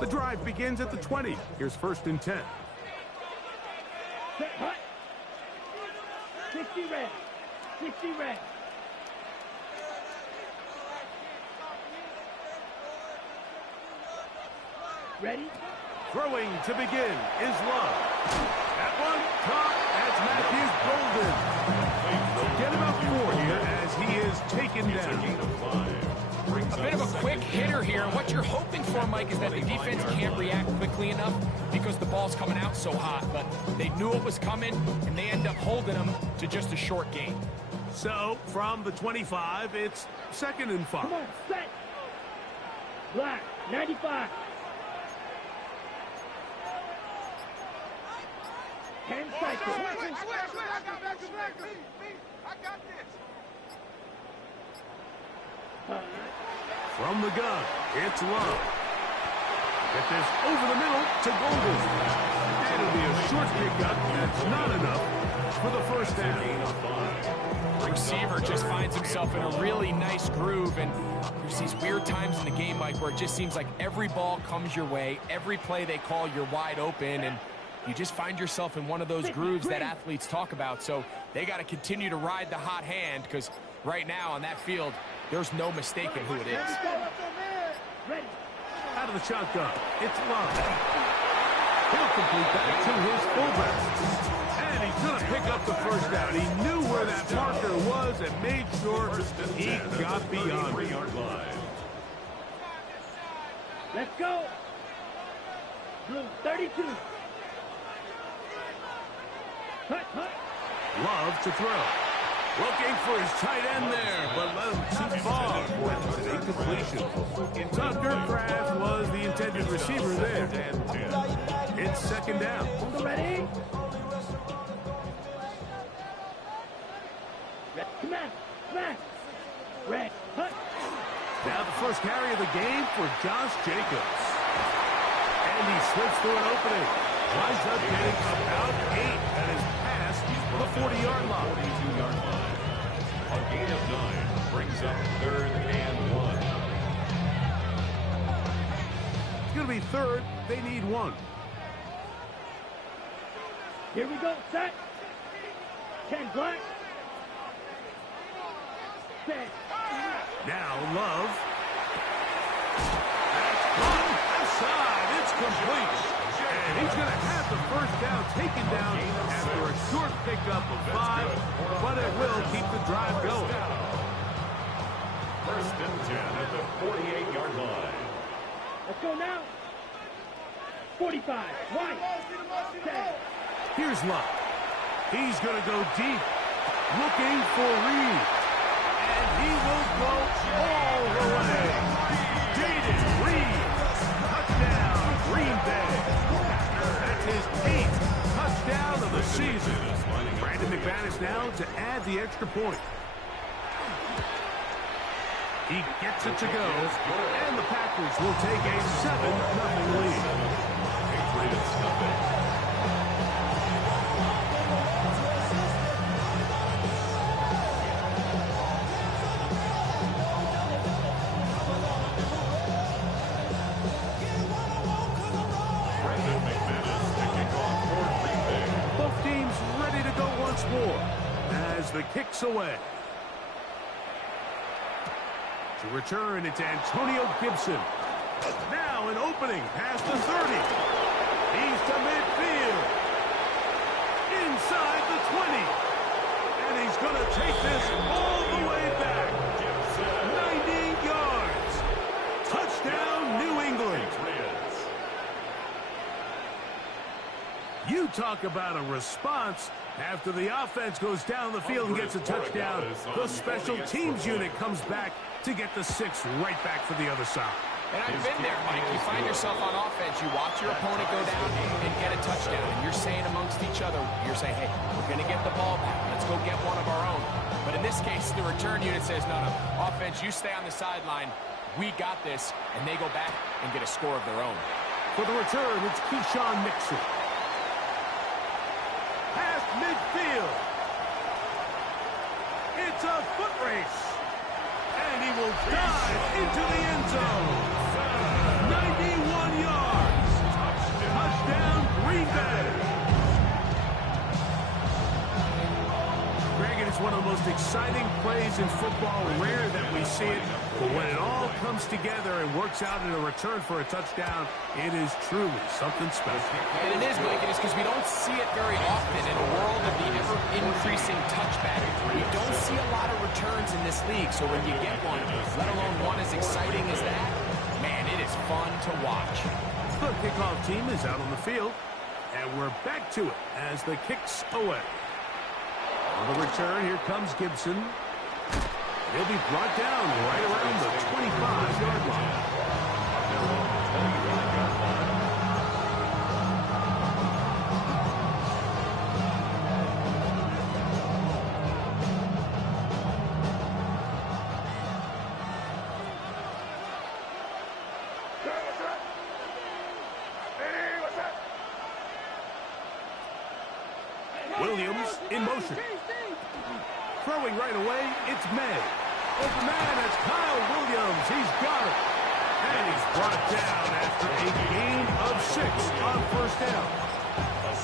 The drive begins at the 20. Here's 1st and 10. Set, hut. 60 red. 60 red. Ready? Throwing to begin is Love. That one caught as Matthews Golden. They'll get about 4 here as he is taken down. A bit of a quick hitter here. What you're hoping for, Mike, is that the defense can't react quickly enough because the ball's coming out so hot. But they knew it was coming, and they end up holding them to just a short gain. So, from the 25, it's 2nd and 5. Come on, set. Black, 95. 10 seconds. I got this. From the gun, it's Love. Get this over the middle to Golden. It'll be a short pickup. That's not enough for the 1st down. The receiver just finds himself in a really nice groove, and there's these weird times in the game, Mike, where it just seems like every ball comes your way. Every play they call, you're wide open, and you just find yourself in one of those grooves that athletes talk about. So they got to continue to ride the hot hand, because right now on that field, there's no mistaking who it is. Out of the shotgun, it's Love. He'll complete that to his fullback. And he's going to pick up the 1st down. He knew where that marker was and made sure he got beyond the 3-yard line. Let's go. Blue, 32. Love to throw. Looking for his tight end there, but let him too far. That's an incompletion. Tucker Kraft was the intended receiver there. It's 2nd down. Ready? Come on. Red. Hut. Now the 1st carry of the game for Josh Jacobs. And he slips through an opening. Winds up getting about 8 at his pass the 40-yard line. 42-yard line. A gain of 9 brings up 3rd and 1. It's going to be 3rd. They need 1. Here we go. Set. 10 black. Set. Now Love. That's caught outside. It's complete. And he's going to have the 1st down taken down after a short pickup of 5, but it will keep the drive going. 1st and 10 at the 48-yard line. Let's go now. 45. White. Set. Here's Love. He's going to go deep, looking for Reed. And he will go all the way. Jaden Reed. Touchdown, Green Bay. That's his 8th touchdown of the season. Brandon McManus now to add the extra point. He gets it to go, and the Packers will take a 7-0 lead. Patriots nothing. As the kick's away. To return, it's Antonio Gibson. Now an opening past the 30. He's to midfield. Inside the 20. And he's going to take this all the way back. 90 yards. Touchdown, New England. You talk about a response. After the offense goes down the field and gets a touchdown, the special teams unit comes back to get the 6 right back for the other side. And I've been there, Mike. You find yourself on offense, you watch your opponent go down and get a touchdown, and you're saying amongst each other, you're saying, hey, we're going to get the ball back. Let's go get one of our own. But in this case, the return unit says, no, offense, you stay on the sideline. We got this, and they go back and get a score of their own. For the return, it's Keyshawn Nixon. Past midfield. It's a foot race. And he will Dive into the end zone. 91 yards. Touchdown, Green Bay. Greg, it's one of the most exciting plays in football. Rare that we see it, but when it all comes together and works out in a return for a touchdown, it is truly something special. And it is, Mike. It is because we don't see it very often in a world of the ever-increasing touchback. We don't see a lot of returns in this league, so when you get one, let alone one as exciting as that, man, it is fun to watch. The kickoff team is out on the field, and we're back to it as the kick's away. On the return, here comes Gibson. He'll be brought down right around the 25-yard line. Williams in motion. Throwing right away, it's May. Open man, it's Kyle Williams. He's got it. And he's brought down after a gain of 6 on first down.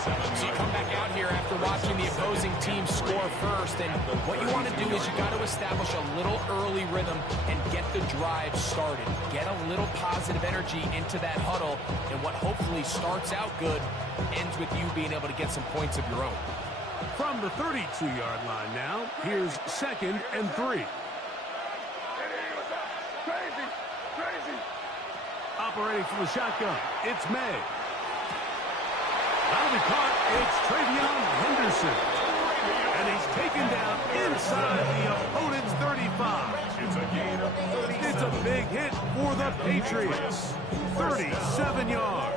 So you come back out here after watching the opposing team score first, and what you want to do is you got to establish a little early rhythm and get the drive started. Get a little positive energy into that huddle, and what hopefully starts out good ends with you being able to get some points of your own. From the 32-yard line now, here's 2nd and 3. Operating from the shotgun, it's May. That'll be caught. It's Travion Henderson. And he's taken down inside the opponent's 35. It's a big hit for the Patriots. 37 yards.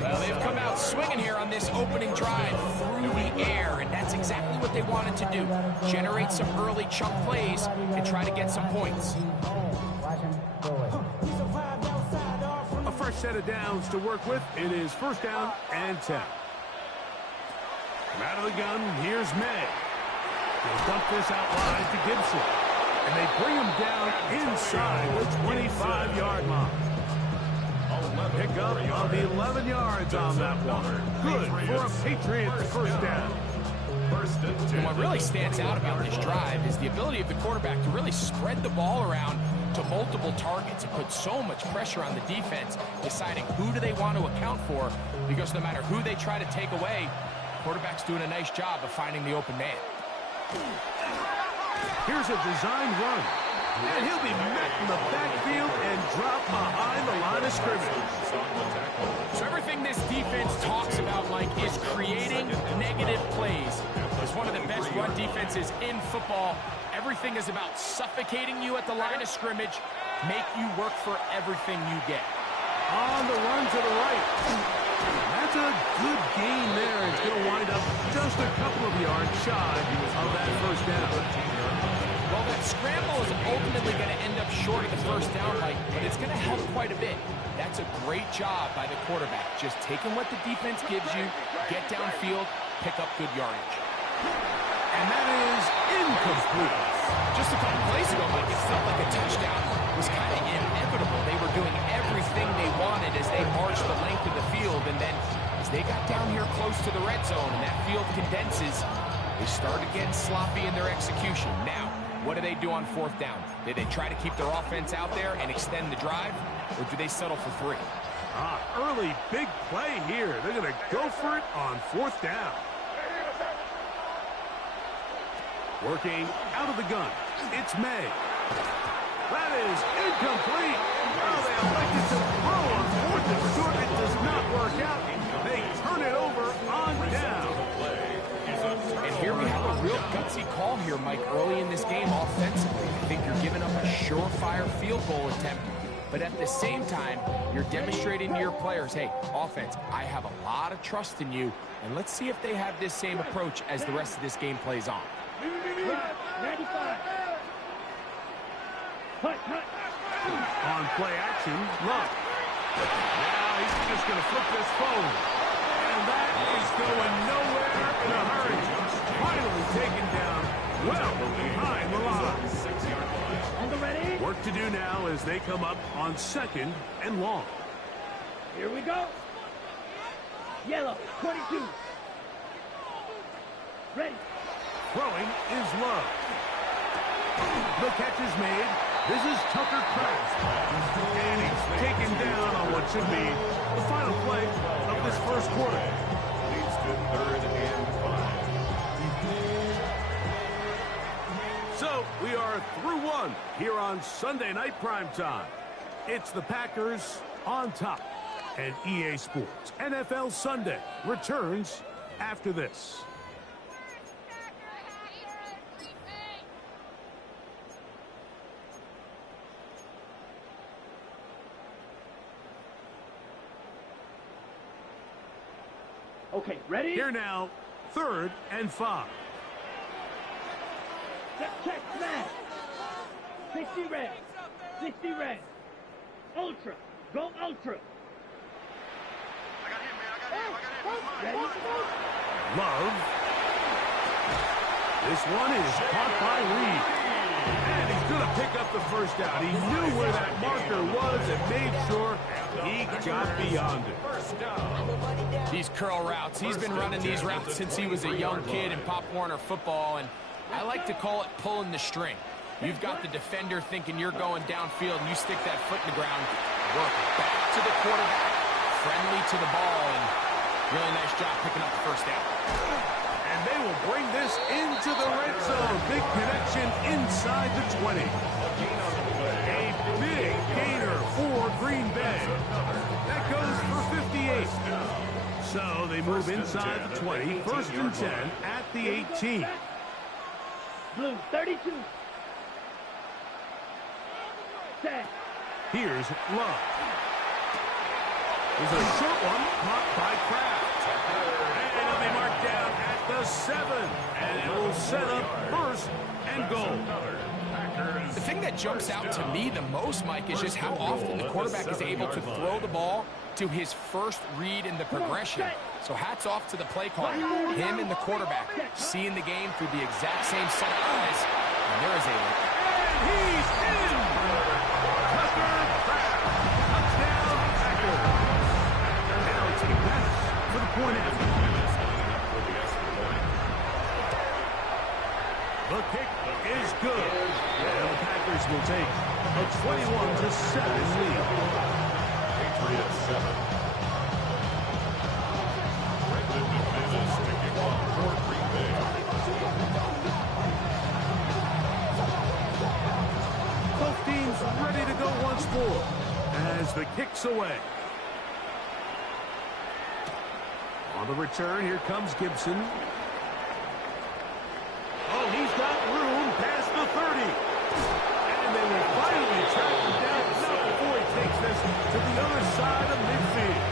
Well, they've come out swinging here on this opening drive through the air, and that's exactly what they wanted to do. Generate some early chunk plays and try to get some points. A fresh set of downs to work with. It is 1st down and 10. From out of the gun, here's May. They'll dump this out wide to Gibson. And they bring him down inside the 25-yard line. Pickup of 11 yards on that one. Good for a Patriots 1st down. And what really stands out about this drive is the ability of the quarterback to really spread the ball around to multiple targets and put so much pressure on the defense, deciding who do they want to account for, because no matter who they try to take away, the quarterback's doing a nice job of finding the open man. Here's a design run. And he'll be met in the backfield and dropped behind the line of scrimmage. So everything this defense talks about, Mike, is creating negative plays. It's one of the best run defenses in football. Everything is about suffocating you at the line of scrimmage, make you work for everything you get. On the run to the right. That's a good gain there. It's going to wind up just a couple of yards shy of that 1st down. Well, that scramble is ultimately going to end up short of the 1st down, Mike, but it's going to help quite a bit. That's a great job by the quarterback. Just taking what the defense gives you, get downfield, pick up good yardage. And that is incomplete. Just a couple plays ago, Mike, it felt like a touchdown was kind of inevitable. They were doing everything they wanted as they marched the length of the field, and then as they got down here close to the red zone and that field condenses, they started getting sloppy in their execution. Now, what do they do on 4th down? Do they try to keep their offense out there and extend the drive, or do they settle for 3? Early big play here. They're going to go for it on 4th down. Working out of the gun, it's May. That is incomplete. Well, they elected to throw on 4th and short. It does not work out. They turn it over on down. And here we have a real gutsy call here, Mike, early in this game offensively. I think you're giving up a surefire field goal attempt, but at the same time, you're demonstrating to your players, hey, offense, I have a lot of trust in you, and let's see if they have this same approach as the rest of this game plays on. 95. On play action, Love. Now he's just going to flip this forward. And that is going nowhere in a hurry. Finally taken down well behind the line. work to do now as they come up on 2nd and long. Here we go. Yellow, 22. Ready. Throwing is Love. The catch is made. This is Tucker Kraft. And he's taken down on what should be the final play of this first quarter. Leads to 3rd and 5. So we are through one here on Sunday Night Primetime. It's the Packers on top. And EA Sports NFL Sunday returns after this. Okay, ready? Here now, 3rd and 5. Check, smash. 60 red. 60 red. Ultra. Go ultra. Ready? Love. This one is caught by Reed. And he's going to pick up the first down. He knew where that marker was and made sure he got beyond it. These curl routes, he's been running these routes since he was a young kid in Pop Warner football, and I like to call it pulling the string. You've got the defender thinking you're going downfield, and you stick that foot in the ground, work back to the quarterback, friendly to the ball, and really nice job picking up the first down. And they will bring this into the red zone. Big connection inside the 20. A big gainer for Green Bay. That goes for 58. So they move inside the 20. 1st and 10 at the 18. Blue, 32. Set. Here's Love. There's a short one caught by Kraft. And it'll be marked down at the 7. And it will set up 1st and goal. The thing that jumps out to me the most, Mike, is just how often the quarterback is able to throw the ball to his first read in the progression. So hats off to the play caller. Him and the quarterback seeing the game through the exact same set of eyes. And there is a... And he's in! Tucker Kraft. Touchdown, Packers. Now it's a pass for the point after. The kick is good. And the Packers will take a 21-7 lead. Patriots 7. Brendan McManus kicking off for Green Bay. Both teams ready to go once more as the kick's away. On the return, here comes Gibson. Oh, he's got room past the 30. And they will finally track him down, not before he takes this to the other side of midfield.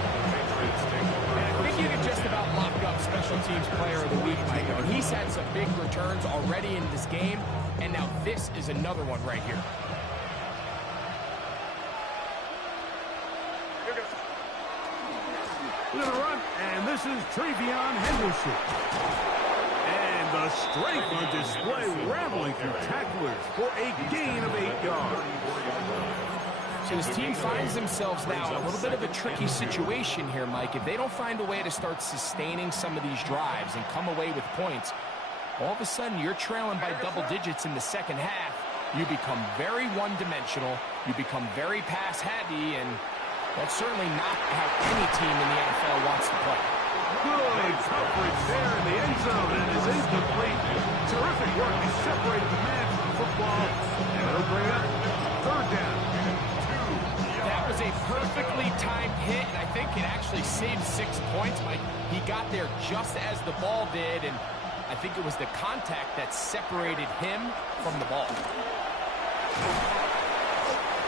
I think you can just about lock up Special Teams Player of the Week, Mike. I mean, he's had some big returns already in this game, and now this is another one right here. We're going to run, and this is Travion Henderson. And the strength on display, rambling through tacklers for a gain of 8 yards. So his team finds themselves now in a little bit of a tricky situation here, Mike. If they don't find a way to start sustaining some of these drives and come away with points, all of a sudden you're trailing by double digits in the second half. You become very one-dimensional. You become very pass-heavy, and that's certainly not how any team in the NFL wants to play. Good coverage there in the end zone, and is incomplete. Terrific work. He separated the man from the football, and it'll bring up 3rd down. That was a perfectly timed hit, and I think it actually saved 6 points, Mike. He got there just as the ball did, and I think it was the contact that separated him from the ball.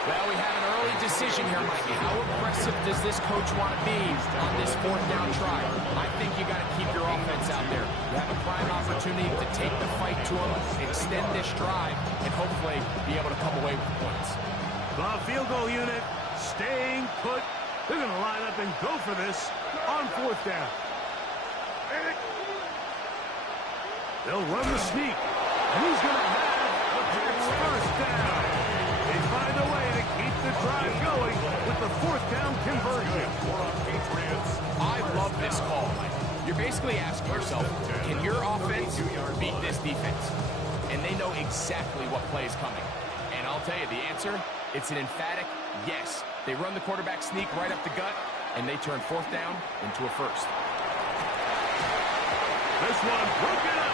Well, we have an early decision here, Mikey. How aggressive does this coach want to be on this 4th down try? I think you got to keep your offense out there. You have a prime opportunity to take the fight to them, extend this drive, and hopefully be able to come away with points. The field goal unit staying put. They're going to line up and go for this on 4th down. They'll run the sneak. Who's going to have the Packs' first down? They find touchdown conversion. I love this call. You're basically asking yourself, can your offense beat this defense? And they know exactly what play is coming. And I'll tell you the answer, it's an emphatic yes. They run the quarterback sneak right up the gut, and they turn fourth down into a first. This one broken up.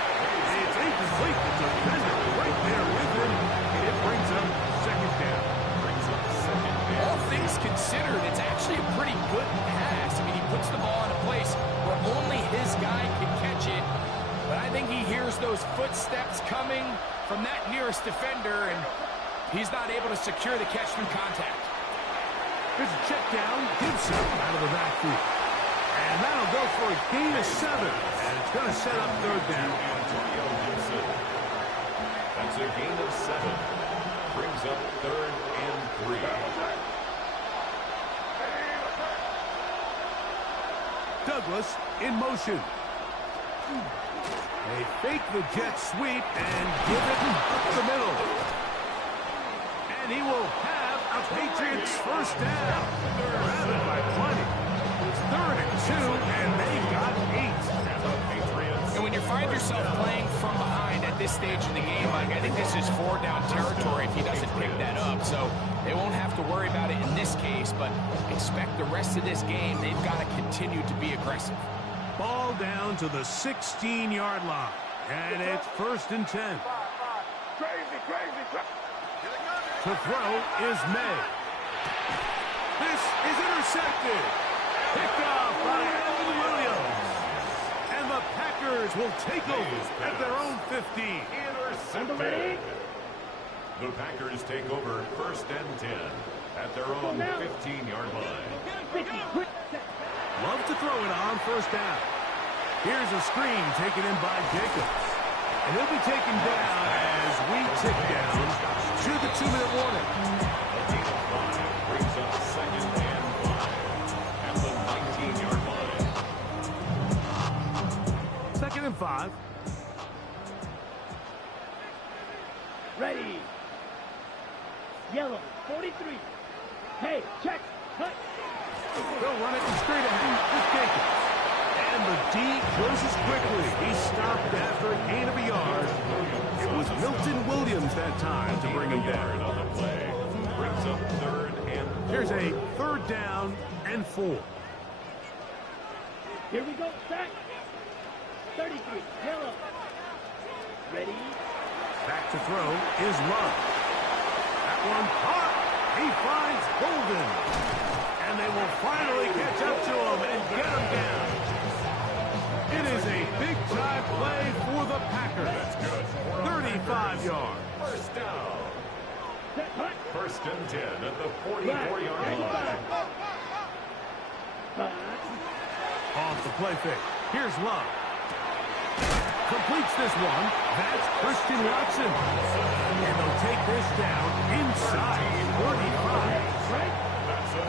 It's incomplete. The defender right there with him. It brings up second down. All things considered, it's actually a pretty good pass. I mean, he puts the ball in a place where only his guy can catch it. But I think he hears those footsteps coming from that nearest defender, and he's not able to secure the catch through contact. Here's a check down. Gibson out of the backfield. And that'll go for a gain of 7. And it's going to set up third down. That's a gain of 7. Brings up 3rd and 3. Douglas in motion. They fake the jet sweep and give it up the middle. And he will have a Patriots first down. Grab it by plenty. It's 3rd and 2, and they got 8. And when you find yourself playing from behind at this stage in the game, Mike, I think this is 4-down territory if he doesn't pick that up. So they won't have to worry about it in this case, but expect the rest of this game, they've got to continue to be aggressive. Ball down to the 16-yard line. And it's 1st and 10. To throw is May. This is intercepted. Picked off by Evan Williams. And the Packers will take over at their own 15. Intercepted. The Packers take over 1st and 10 at their own 15-yard line. Love to throw it on 1st down. Here's a screen taken in by Jacobs. And he'll be taken down as we tick down to the 2-minute warning. A gain of 5 brings up 2nd and 5 at the 19-yard line. 2nd and 5. Ready. Yellow, 43. Hey, check. Cut. They'll run it straight ahead with Jacobs. And the D closes quickly. He stopped after a gain of a yard. It was Milton Williams that time to bring him down. On the play. Brings up 3rd and 4. Here's a 3rd down and 4. Here we go, set. 33, yellow. Ready. Back to throw is Love. That one caught. He finds Golden. And they will finally catch up to him and get him down. It is a big-time play for the Packers. That's good. 35 yards. First down. Set, cut. 1st and 10 at the 44-yard line. Off the play fake. Here's Love. Completes this one. That's Christian Watson. And they'll take this down inside 35.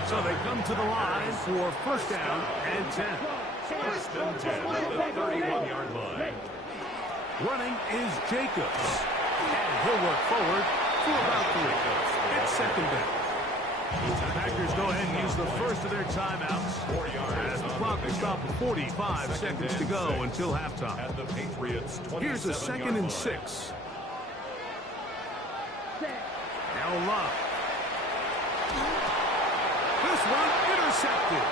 So they come to the line for 1st down and 10. 1st and 10 at the 31-yard line. Running is Jacobs. And he'll work forward for about 3. It's 2nd down. The Packers go ahead and use the first of their timeouts. As the clock will stop at 45 seconds to go until halftime. At the Patriots' 27-yard Here's a 2nd and 6. Now Love. This one intercepted.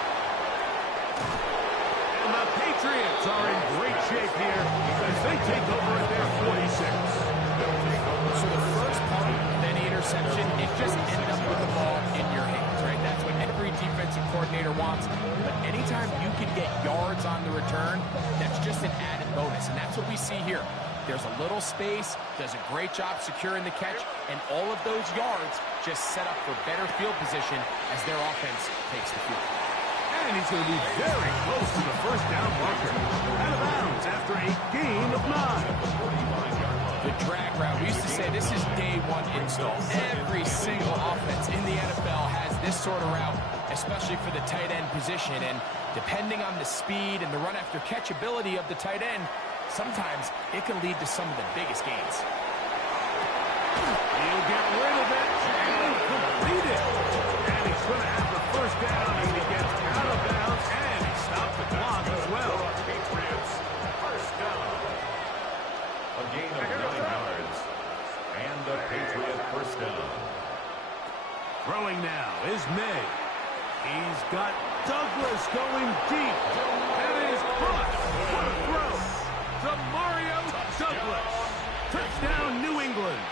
And the Patriots are in great shape here as they take over at their 46. So the first part of any interception is just end up with the ball in your hands, right? That's what every defensive coordinator wants. But anytime you can get yards on the return, that's just an added bonus. And that's what we see here. There's a little space, does a great job securing the catch, and all of those yards just set up for better field position as their offense takes the field. And he's going to be very close to the 1st down marker. Out of bounds after a gain of 9. The drag route, we used to say this is day 1 install. Every single offense in the NFL has this sort of route, especially for the tight end position. And depending on the speed and the run after catch ability of the tight end, sometimes it can lead to some of the biggest gains. He'll get rid of it and complete it. And he's going to have the 1st down Throwing now is May. He's got Douglas going deep. That is caught. What a throw. To Mario Douglas. Touchdown, New England.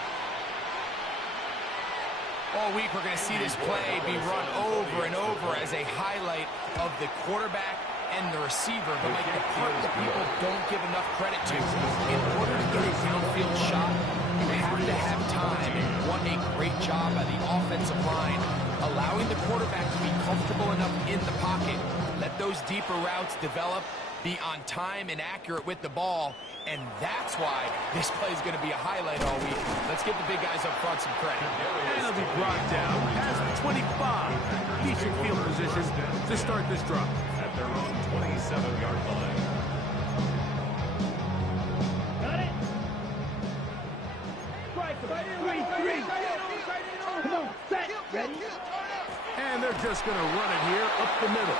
All week, we're going to see this play be run over and over as a highlight of the quarterback and the receiver. But like the part that people don't give enough credit to, in order to get a downfield shot, you have to have time. And what a great job by the offensive line, allowing the quarterback to be comfortable enough in the pocket, let those deeper routes develop, be on time and accurate with the ball, and that's why this play is going to be a highlight all week. Let's give the big guys up front some credit. And it'll be brought down past the 25. Decent field position to start this drive. At their own 27-yard line. Got it. Strike him. 3-3. Come on, set. Ready? And they're just going to run it here up the middle.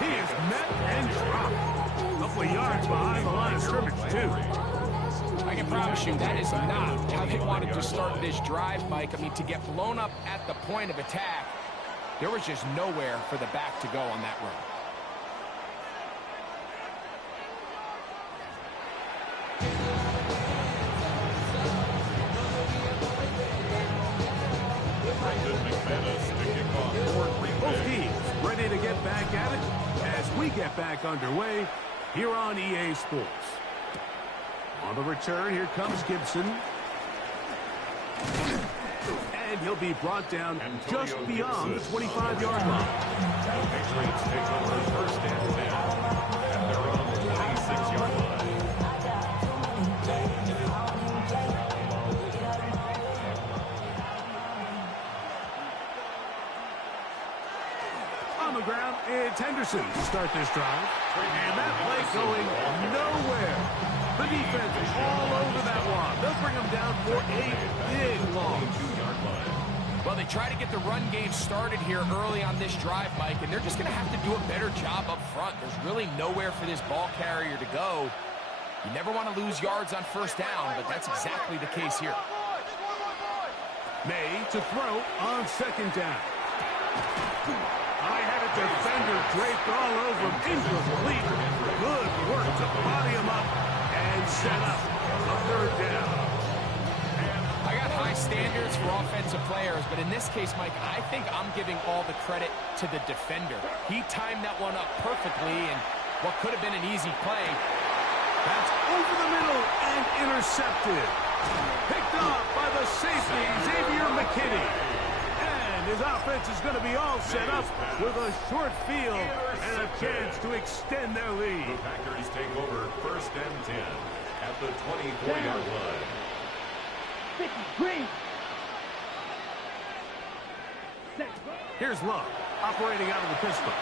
He is met and dropped. Couple of yards behind the line of scrimmage, too. I can promise you that is not how they wanted to start this drive, Mike. I mean, to get blown up at the point of attack, there was just nowhere for the back to go on that run. Both teams ready to get back at it as we get back underway here on EA Sports. On the return, here comes Gibson. And he'll be brought down just beyond the 25-yard line. The Patriots take over first and 10 at their own 26-yard line. On the ground, it's Henderson to start this drive. And that play going nowhere. The defense is all over that one. They'll bring him down for a big loss. 2-yard line. Well, they try to get the run game started here early on this drive, Mike, and they're just going to have to do a better job up front. There's really nowhere for this ball carrier to go. You never want to lose yards on first down, but that's exactly the case here. May to throw on second down. I had a defender draped all over him. Incomplete. Good work to body him up and set up a third down. I got high standards for offensive players, but in this case, Mike, I think I'm giving all the credit to the defender. He timed that one up perfectly, and what could have been an easy play. That's over the middle and intercepted. Picked off by the safety, Xavier McKinney. And his offense is going to be all set up with a short field and a chance to extend their lead. The Packers take over first and 10 at the 24-yard line. 53. Set. Here's Love, operating out of the pistol.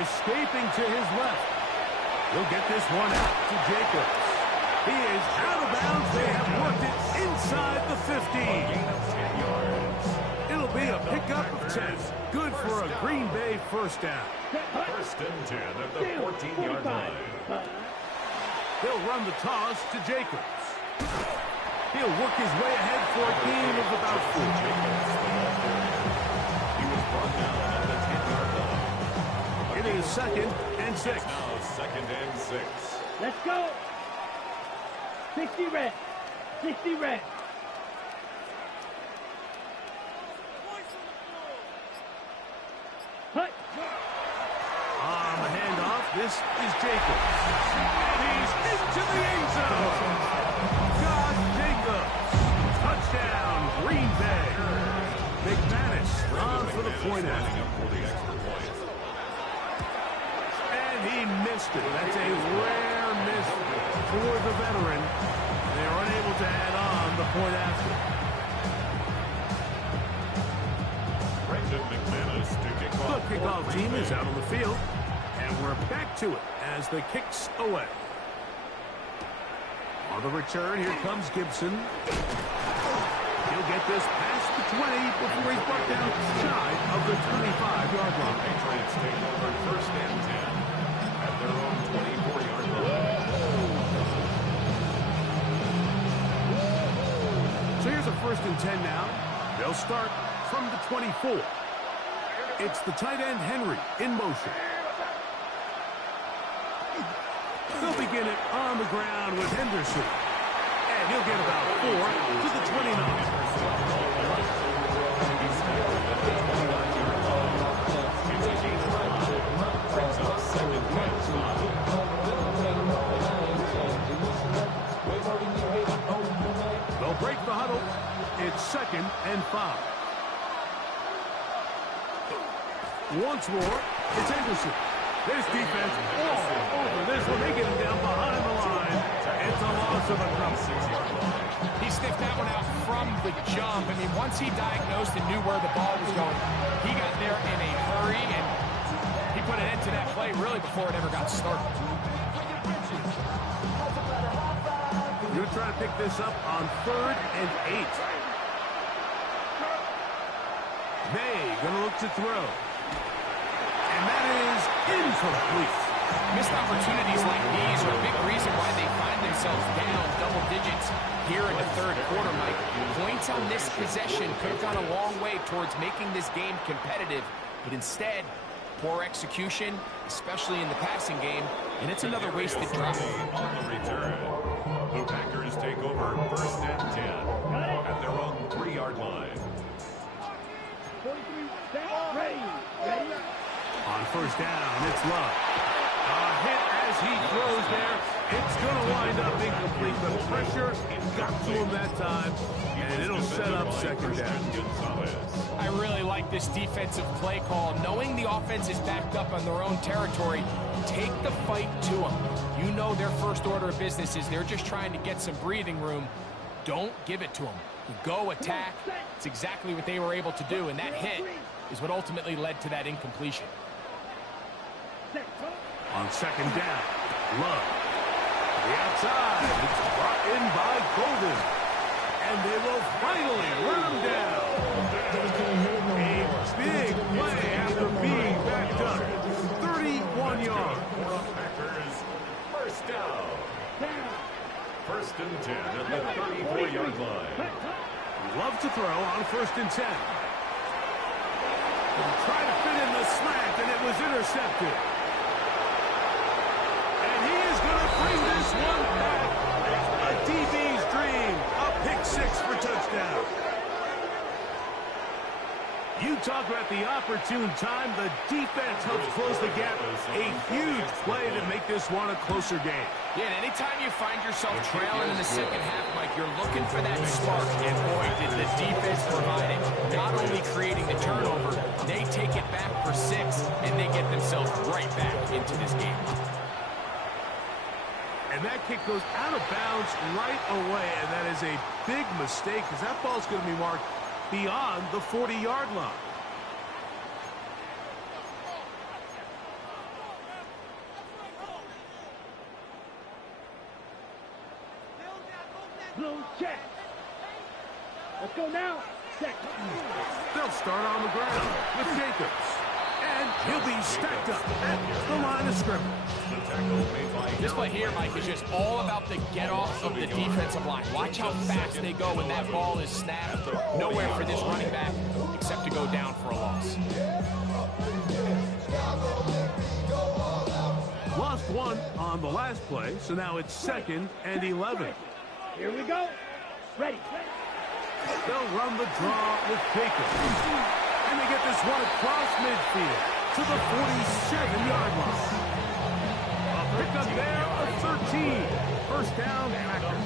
Escaping to his left. He'll get this one out to Jacobs. He is out of bounds. They have worked it inside the 15. 10 yards. It'll be a pickup of 10. Good for a Green Bay first down. First and 10 at the 14-yard line. They'll run the toss to Jacobs. He'll work his way ahead for a gain of about 4. He was brought down at the 10-yard line. It is second and 6. Now second and 6. Let's go. 60 red. 60 red. Hut. On the handoff, this is Jacobs. And he's into the end zone. Josh Jacobs. Touchdown, Green Bay. McManus on for the point out. And he missed it. That's a rare miss for the veteran. They're unable to add on the point after. The kickoff team is out on the field, and we're back to it as the kick's away. On the return, here comes Gibson. He'll get this past the 20 before he's brought down shy of the 25-yard line. Patriots take over first and 10 at their own 24-yard line. So here's a first and 10 now They'll start from the 24. It's the tight end, Henry, in motion. They'll begin it on the ground with Henderson. And he'll get about 4 to the 29. They'll break the huddle. It's 2nd and 5. Once more, it's Anderson. This defense all over this one. They get him down behind the line. It's a loss of a couple. He sniffed that one out from the jump. I mean, once he diagnosed and knew where the ball was going, he got there in a hurry, and he put an end to that play really before it ever got started. You're going to try to pick this up on 3rd and 8. May going to look to throw. And that is incomplete. Missed opportunities like these are a big reason why they find themselves down double digits here in the 3rd quarter, Mike. Points on this possession could have gone a long way towards making this game competitive, but instead, poor execution, especially in the passing game, and it's another wasted drop. On the return, the Packers take over 1st and 10 at their own 3-yard line. 43, ready. On 1st down, it's Love. A hit as he throws there. It's going to wind up incomplete. The pressure got to him that time, and it'll set up 2nd down. I really like this defensive play call. Knowing the offense is backed up on their own territory, take the fight to them. You know their first order of business is they're just trying to get some breathing room. Don't give it to them. Go attack. It's exactly what they were able to do, and that hit is what ultimately led to that incompletion. On 2nd down, Love. The outside. It's brought in by Golden. And they will finally run him down. A big play after being backed up. 31 yards. Packers, 1st down. 1st and 10 at the 34-yard line. Love to throw on 1st and 10. Trying to fit in the slant, and it was intercepted. And he is going to bring this one back. A DB's dream. A pick 6 for touchdown. You talk about the opportune time. The defense helps close the gap. A huge play to make this one a closer game. Yeah, and anytime you find yourself trailing in the 2nd half, Mike, you're looking for that spark. And boy, did the defense provide it. Not only creating the turnover, they take it back for 6, and they get themselves right back into this game. And that kick goes out of bounds right away, and that is a big mistake because that ball's going to be marked beyond the 40-yard line. Blue check. Let's go now. Check. They'll start on the ground with Jacobs. And he'll be stacked up at the line of scrimmage. This play here, Mike, is just all about the get-off of the defensive line. Watch how fast they go when that ball is snapped. Nowhere for this running back except to go down for a loss. Lost one on the last play, so now it's 2nd and 11. Here we go. Ready. They'll run the draw with Jacobs. And they get this one across midfield to the 47-yard line. A pickup there of 13. 1st down, Packers.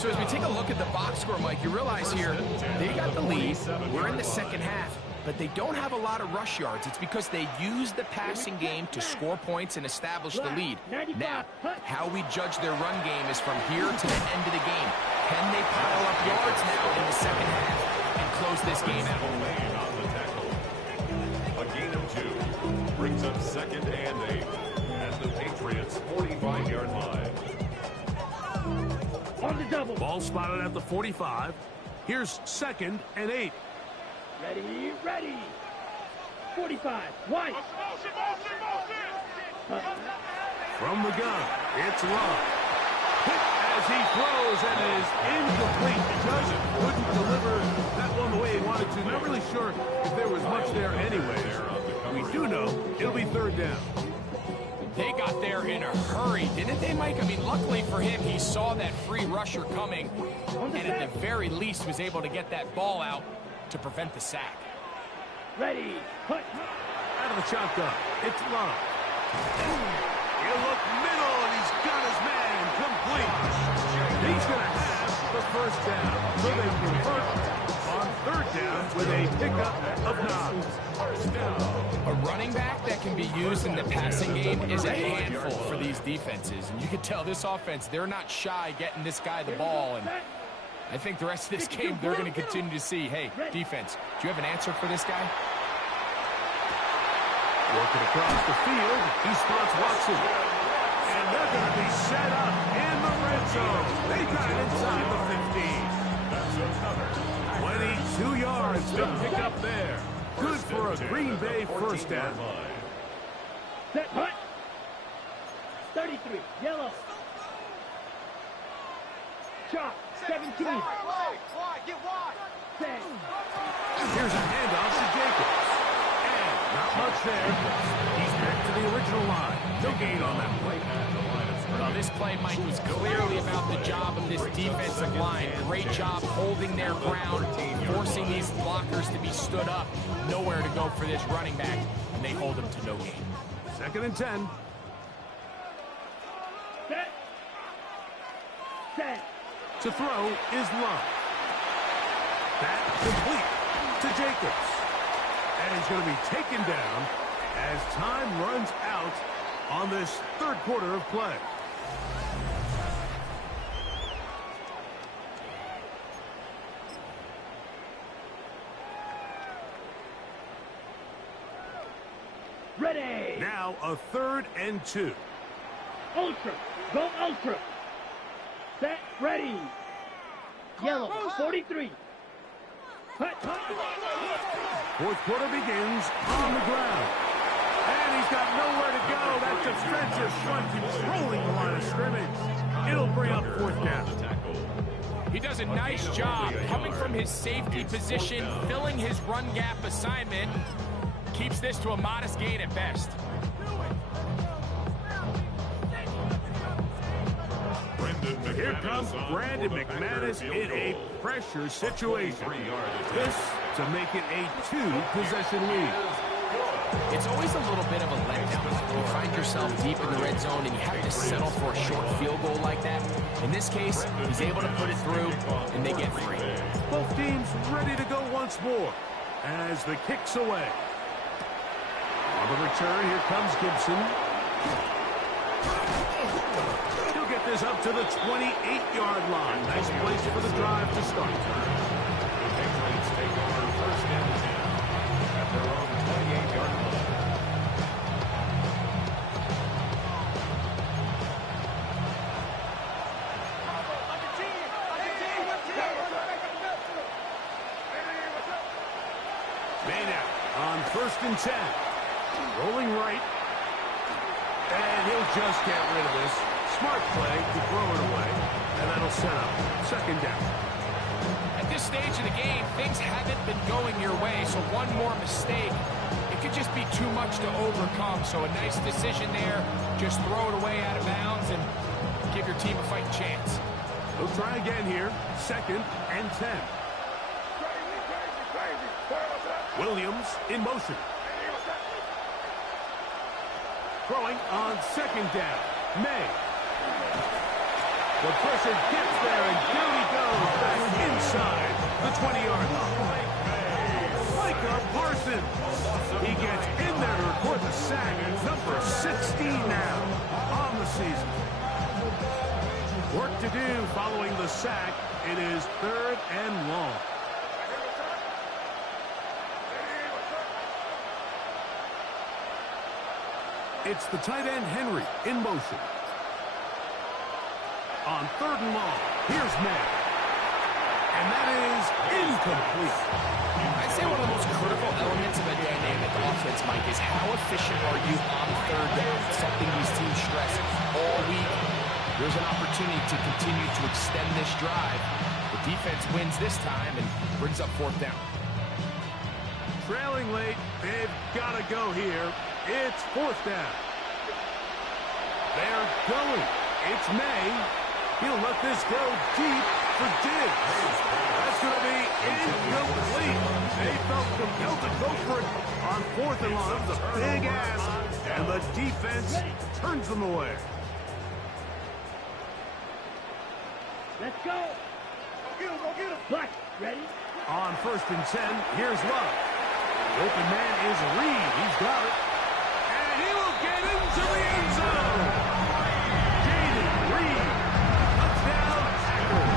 So as we take a look at the box score, Mike, you realize here they got the lead. We're in the 2nd half, but they don't have a lot of rush yards. It's because they use the passing game to score points and establish the lead. Now, how we judge their run game is from here to the end of the game. Can they pile up yards now in the 2nd half and close this game out? A gain of 2 brings up 2nd and 8 at the Patriots' 45-yard line. On the double. Ball spotted at the 45. Here's 2nd and 8. Ready. 45. White. From the gun, it's Love. Hit as he throws and is incomplete. Just couldn't deliver much there anyways. We do know it'll be third down. They got there in a hurry, didn't they, Mike? I mean, luckily for him, he saw that free rusher coming, and at the very least was able to get that ball out to prevent the sack. Ready, put. Out of the shotgun, it's Love. He'll look middle, and he's got his man complete. He's going to have the first down. So they convert on third down with a pickup of 9. A running back that can be used in the passing game is a handful for these defenses. And you can tell this offense, they're not shy getting this guy the ball. And I think the rest of this game, they're going to continue to see, hey, defense, do you have an answer for this guy? Working across the field, he spots Watson. And they're going to be set up in the red zone. They got it inside the 15. 22 yards to pick up there. Good for a Green Bay first down. Set, punt. 33, yellow. Chop, 17. Get wide. Set. Here's a handoff to Jacobs. And not much there. He's back to the original line. No gain on that play. Well, this play, Mike, was clearly about the job of this defensive line. Great job holding their ground, forcing these blockers to be stood up. Nowhere to go for this running back, and they hold him to no gain. 2nd and 10. Set. Set. To throw is Love. That complete to Jacobs. And he's going to be taken down as time runs out on this third quarter of play. Ready. Now a 3rd and 2. Ultra. Go ultra. Set. Ready. Yellow. 43. Punt. Fourth quarter begins on the ground. And he's got nowhere to go. That defensive front controlling the line of scrimmage. It'll bring up 4th down. He does a nice job coming from his safety position, filling his run gap assignment. Keeps this to a modest gain at best. Here comes Brandon McManus in a pressure situation. This to make it a 2-possession lead. It's always a little bit of a letdown. You find yourself deep in the red zone and you have to settle for a short field goal like that. In this case, he's able to put it through, and they get 3. Both teams ready to go once more as the kick's away. On the return, here comes Gibson. He'll get this up to the 28-yard line. Nice place for the drive to start. The Patriots take over 1st and 10 at their own 28-yard line. Maynard on 1st and 10. Rolling right. And he'll just get rid of this. Smart play to throw it away. And that'll set up 2nd down. At this stage of the game, things haven't been going your way, so one more mistake, it could just be too much to overcome. So a nice decision there. Just throw it away out of bounds and give your team a fighting chance. He'll try again here. 2nd and 10. Williams in motion. Throwing on 2nd down. May. The pressure gets there, and down he goes back inside the 20-yard line. Micah Parsons. He gets in there to record the sack. Number 16 now on the season. Work to do following the sack. It is 3rd and long. It's the tight end, Henry, in motion. On 3rd and long, here's Madden. And that is incomplete. I'd say one of the most critical elements of a dynamic offense, Mike, is how efficient are you on 3rd down? It's something these teams stress all week. There's an opportunity to continue to extend this drive. The defense wins this time and brings up 4th down. trailing late. They've got to go here. It's fourth down. They're going. It's May. He'll let this go deep for Diggs. That's going to be incomplete. They felt compelled to go for it on fourth and long. It was a big ask, and the defense turns them away. Let's go. Go get him. Black, ready? On first and 10, here's Love. The open man is Reed. He's got it. And he will get into the end zone. Jaden Reed. Touchdown, Packers.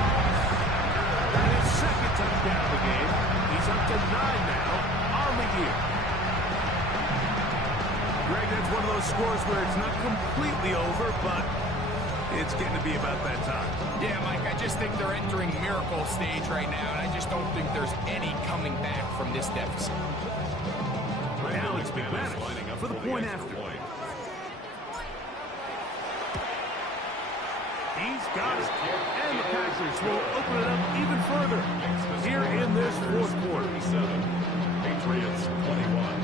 That is second touchdown of the game. He's up to 9 now on the year. Greg, that's one of those scores where it's not completely over, but it's getting to be about that time. Yeah, Mike, I just think they're entering miracle stage right now, and I just don't think there's any coming back from this deficit. Now it's McManus for the point after. He's got it. And the Packers will open it up even further here in this fourth quarter. Patriots 21.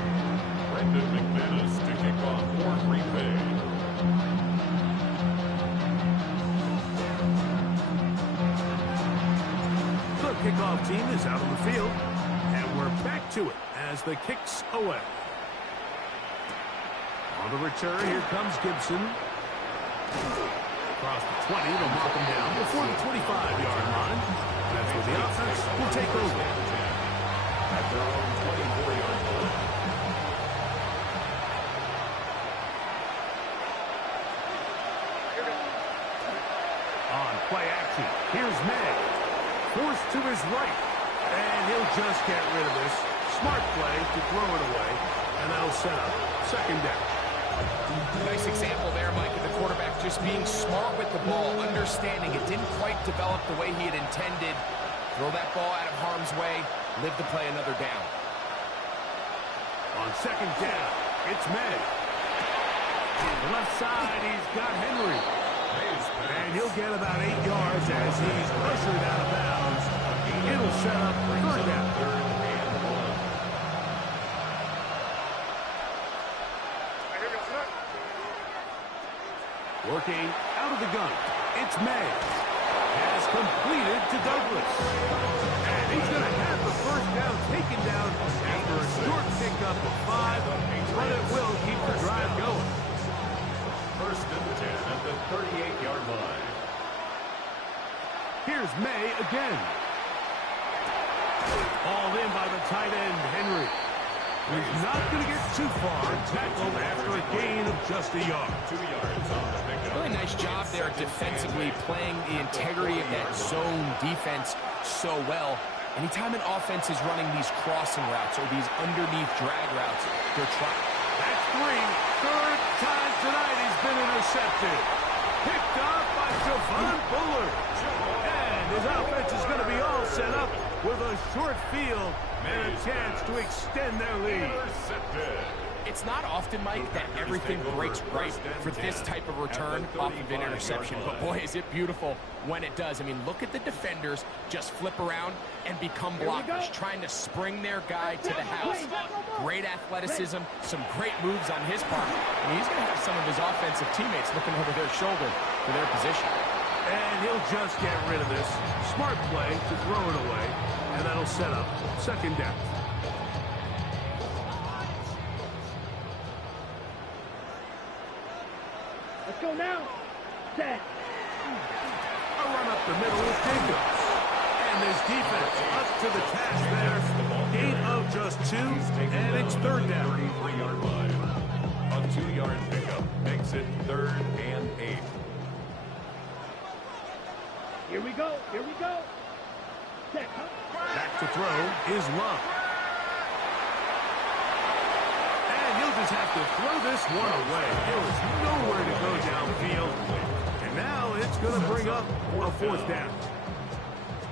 Brendan McManus to kick off for Green Bay. The kickoff team is out on the field, and we're back to it as the kick's away. On the return, here comes Gibson. Across the 20, they'll mark him down before the 25-yard line. That's where the offense will take over. At their own 24-yard line. On play action, here's May. Forced to his right, and he'll just get rid of this. Smart play to throw it away, and that'll set up second down. Nice example there, Mike, of the quarterback just being smart with the ball, understanding it didn't quite develop the way he had intended. Throw that ball out of harm's way, live to play another down. On second down, it's May. On the left side, he's got Henry. And he'll get about 8 yards as he's ushered out of bounds. It'll set up third down. Working out of the gun. It's May. Has completed to Douglas. And he's going to have the first down taken down after a short pickup of 5. But it will keep the drive going. First and 10 at the 38-yard line. Here's May again. Hauled in by the tight end, Henry. He's not going to get too far. Tackled after a gain of just a yard. 2 yards on the pickup. Really nice job there defensively, playing the integrity of that zone defense so well. Anytime an offense is running these crossing routes or these underneath drag routes, they're trying. That's 3. Third time tonight he's been intercepted. Picked off by Javon Bullard. And his offense is going to be all set up with a short field and a chance to extend their lead. It's not often, Mike, that everything breaks right for this type of return off of an interception. But, boy, is it beautiful when it does. I mean, look at the defenders just flip around and become blockers, trying to spring their guy to the house. Great athleticism, some great moves on his part. I mean, he's going to have some of his offensive teammates looking over their shoulder for their position. And he'll just get rid of this. Smart play to throw it away, and that'll set up second down. Let's go now. Set. A run up the middle with Jacobs. And this defense up to the task there. Gain of just 2, and it's third down. 33-yard line. A 2-yard pickup makes it 3rd and 8. Here we go. Here we go. Set. Back to throw is Love. And he'll just have to throw this one away. There was nowhere to go downfield. And now it's going to bring up a fourth down.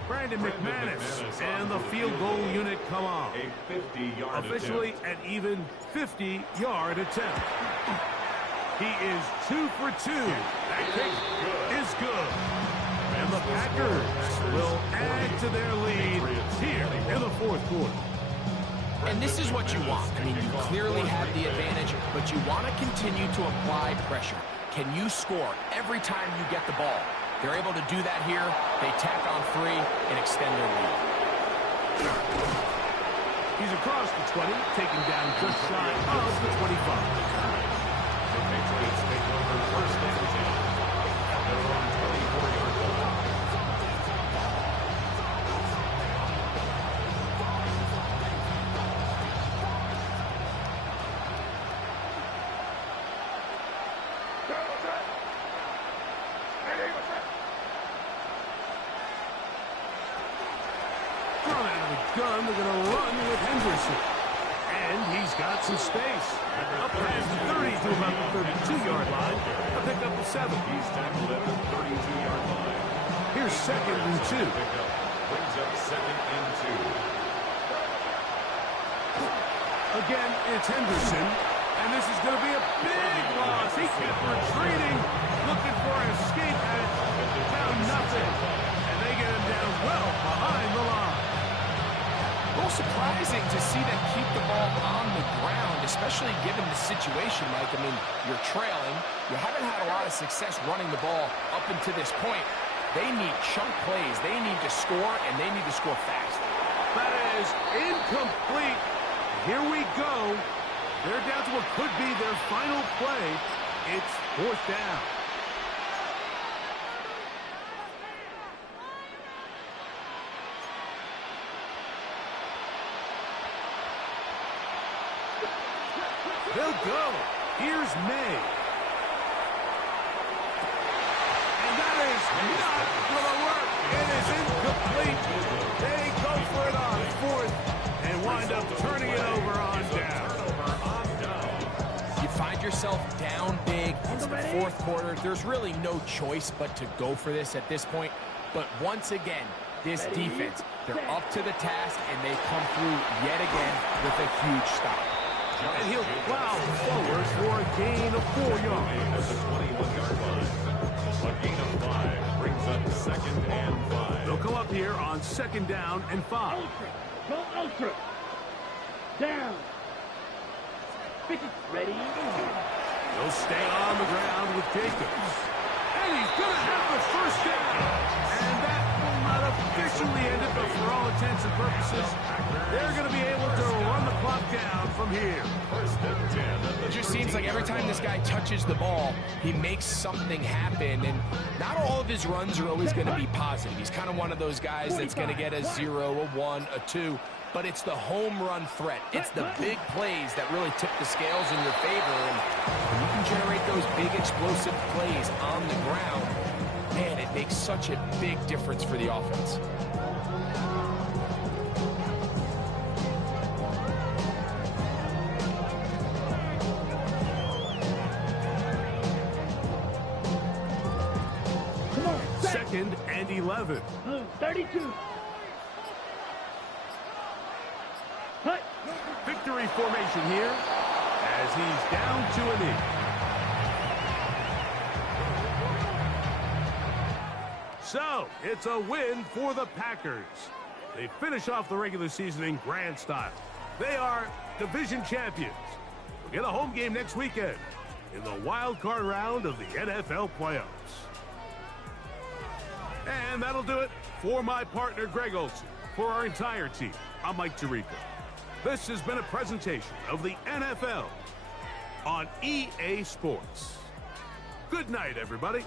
Brandon McManus and the field goal unit come on. A 50-yard Officially attempt. an even 50-yard attempt. He is 2 for 2. That kick is good. And the Packers will add to their lead here in the fourth quarter. And this is what you want. I mean, you clearly have the advantage, but you want to continue to apply pressure. Can you score every time you get the ball? They're able to do that here. They tack on 3 and extend their lead. He's across the 20, taken down just shy of the 25. The Patriots take over first and 10 at their own 24-yard line. Thrown out of the gun, they're going to run with Henderson. And he's got some space. Up past the 30 to about the 32-yard line. A pick up the 7. He's tackled at the 32-yard line. Here's 2nd and 2. Pickup brings up 2nd and 2. Again, it's Henderson. And this is going to be a big loss. He kept retreating, looking for an escape hatch. Down nothing. And they get him down well behind the line. A little surprising to see them keep the ball on the ground, especially given the situation, Mike. I mean, you're trailing. You haven't had a lot of success running the ball up until this point. They need chunk plays. They need to score, and they need to score fast. That is incomplete. Here we go. They're down to what could be their final play. It's 4th down. They'll go. Here's May. And that is not going to work. It is incomplete. They go for it on 4th and wind up turning it over on down. You find yourself down big. It's the 4th quarter. There's really no choice but to go for this at this point. But once again, this defense, they're up to the task, and they come through yet again with a huge stop. And he'll plow forward for a gain of 4 yards. At the 21-yard line. A gain of 5 brings up 2nd and 5. They'll come up here on 2nd down and 5. Ultra. Go ultra. Down. 50. Ready. They'll stay on the ground with Jacobs. And he's going to have the 1st down. And that will not officially end it, but for all intents and purposes, they're going to be able to run the clock down from here. 1st and 10. It just seems like every time this guy touches the ball, he makes something happen. And not all of his runs are always going to be positive. He's kind of one of those guys that's going to get a 0, a 1, a 2. But it's the home run threat. It's the big plays that really tip the scales in your favor. And when you can generate those big explosive plays on the ground, man, it makes such a big difference for the offense. Come on. 2nd and 11. 32. Hut. Victory formation here as he's down to a knee. So, it's a win for the Packers. They finish off the regular season in grand style. They are division champions. We'll get a home game next weekend in the wild card round of the NFL playoffs. And that'll do it for my partner, Greg Olson. For our entire team, I'm Mike Tirico. This has been a presentation of the NFL on EA Sports. Good night, everybody.